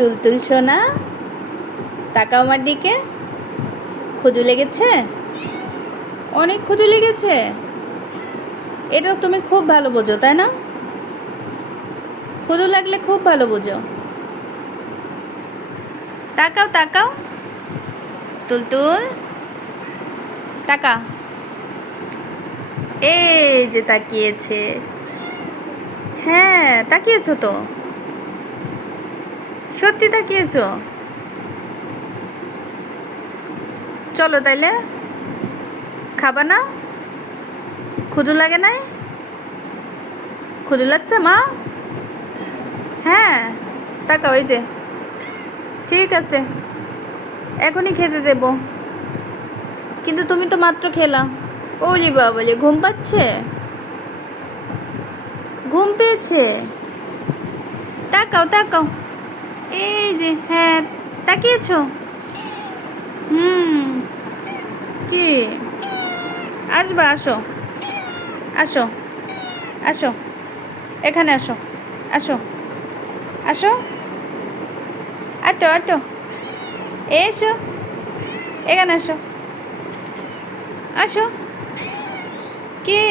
তুলতুল সোনা, তাকাও আমার দিকে। ক্ষুধা লেগেছে? অনেক ক্ষুধা লেগেছে? এটা তুমি খুব ভালো বোঝো, তাই না? ক্ষুধা লাগলে খুব ভালো বোঝো। তাকাও তাকাও, তুলতুল তাকা। এই যে তাকিয়েছে। হ্যাঁ, তাকিয়েছো তো, সত্যি তাকিয়েছো। চলো তাইলে, খাবা না? ক্ষুধা লাগে নাই? ক্ষুধা লাগছে মা? হ্যাঁ, তাকাও, এই যে। ঠিক আছে, এখনই খেতে দেব। কিন্তু তুমি তো মাত্র খেলা। ওলি বাবলি, ঘুম পাচ্ছে? ঘুম পেয়েছে? তাকাও তাকাও, এই যে। হ্যাঁ, তাকিয়েছো? হুম। কি? আসবা, আসো আসো আসো, এখানে আসো, আসো আসো, আটো আটো, এসো, এখানে আসো, আসো। কি?